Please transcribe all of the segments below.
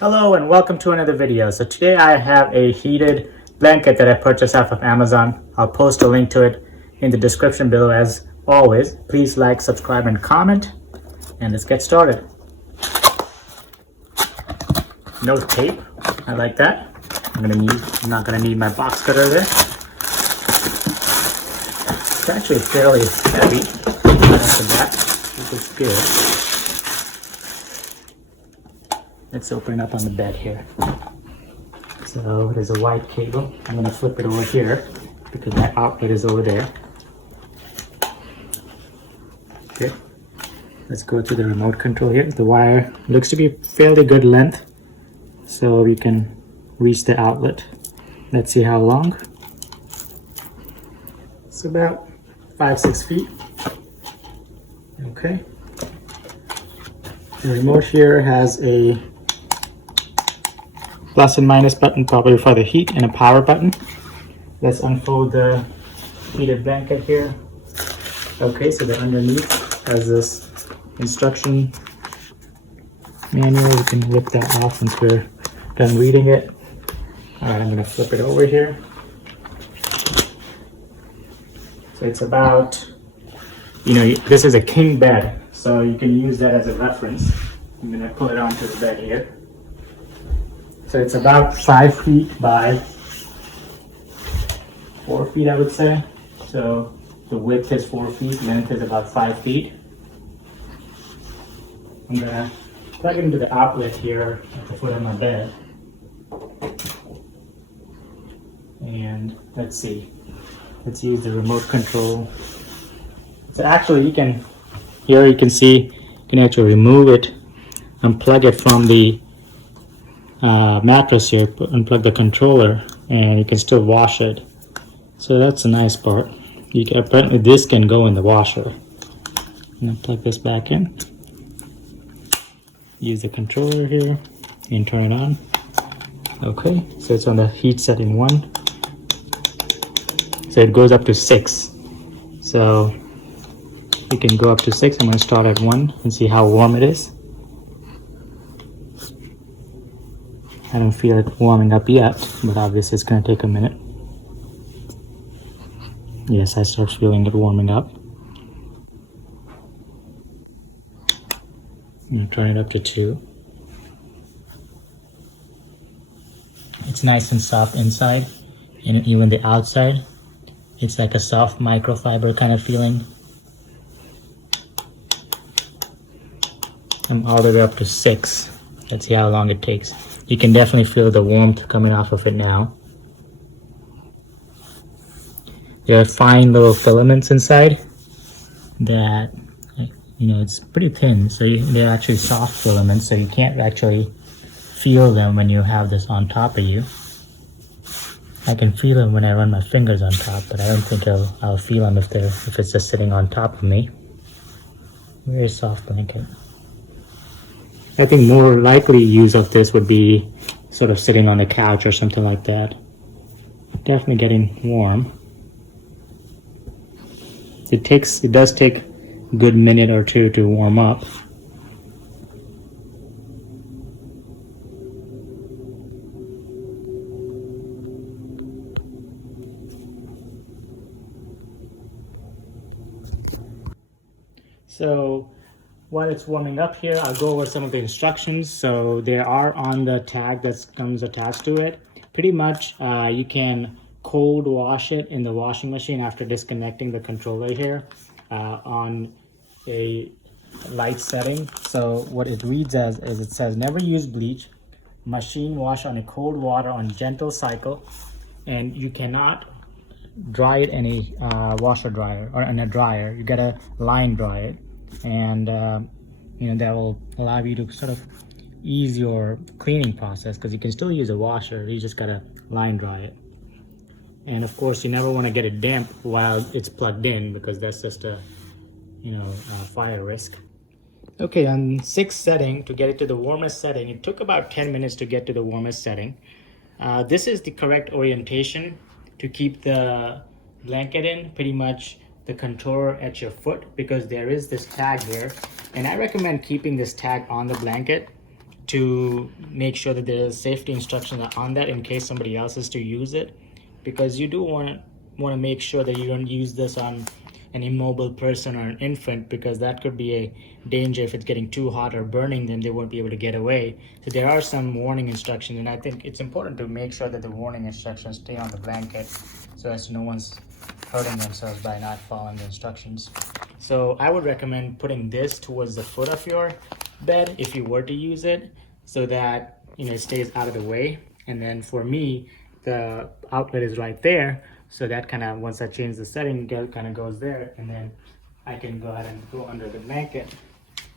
Hello and welcome to another video. So today I have a heated blanket that I purchased off of Amazon. I'll post a link to it in the description below as always. Please like, subscribe, and comment. And let's get started. No tape. I like that. I'm not gonna need my box cutter there. It's actually fairly heavy. After that, which is good. Let's open it up on the bed here. So there's a white cable. I'm gonna flip it over here because my outlet is over there. Okay. Let's go to the remote control here. The wire looks to be fairly good length, so we can reach the outlet. Let's see how long. It's about 5-6 feet. Okay. The remote here has a plus and minus button probably for the heat and a power button. Let's unfold the heated blanket here. Okay, so the underneath has this instruction manual. You can rip that off once we're done reading it. All right, I'm gonna flip it over here. So it's about, this is a king bed, so you can use that as a reference. I'm gonna pull it onto the bed here. So it's about 5 feet by 4 feet, I would say. So the width is 4 feet, length is about 5 feet. I'm gonna plug it into the outlet here at the foot of my bed. And let's see. Let's use the remote control. So actually you can see, you can actually remove it, unplug it from the mattress here, unplug the controller, and you can still wash it. So that's a nice part. Apparently this can go in the washer. I'm gonna plug this back in. Use the controller here and turn it on. Okay, so it's on the heat setting 1. So it goes up to 6. So you can go up to 6. I'm gonna start at 1 and see how warm it is. I don't feel it warming up yet, but obviously it's going to take a minute. Yes, I start feeling it warming up. I'm going to turn it up to 2. It's nice and soft inside, and even the outside. It's like a soft microfiber kind of feeling. I'm all the way up to 6. Let's see how long it takes. You can definitely feel the warmth coming off of it now. There are fine little filaments inside that, it's pretty thin. So they're actually soft filaments, so you can't actually feel them when you have this on top of you. I can feel them when I run my fingers on top, but I don't think I'll feel them if it's just sitting on top of me. Very soft blanket. I think more likely use of this would be sort of sitting on the couch or something like that. Definitely getting warm. It does take a good minute or two to warm up. So while it's warming up here, I'll go over some of the instructions. So they are on the tag that comes attached to it. Pretty much you can cold wash it in the washing machine after disconnecting the controller here on a light setting. So what it reads as is it says never use bleach, machine wash on a cold water on gentle cycle, and you cannot dry it in a washer dryer or in a dryer. You gotta line dry it, and that will allow you to sort of ease your cleaning process, because you can still use a washer, you just gotta line dry it. And of course you never want to get it damp while it's plugged in, because that's just a fire risk. Okay, on 6th setting, to get it to the warmest setting, it took about 10 minutes to get to the warmest setting. This is the correct orientation to keep the blanket in, pretty much the contour at your foot, because there is this tag here, and I recommend keeping this tag on the blanket to make sure that there's safety instructions on that in case somebody else is to use it, because you do want to make sure that you don't use this on an immobile person or an infant, because that could be a danger. If it's getting too hot or burning them, they won't be able to get away. So there are some warning instructions, and I think it's important to make sure that the warning instructions stay on the blanket so as no one's hurting themselves by not following the instructions. So I would recommend putting this towards the foot of your bed if you were to use it, so that it stays out of the way. And then for me, the outlet is right there, so that kind of, once I change the setting, kind of goes there, and then I can go ahead and go under the blanket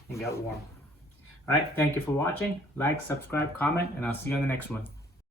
and get warm. All right, thank you for watching. Like, subscribe, comment, and I'll see you on the next one.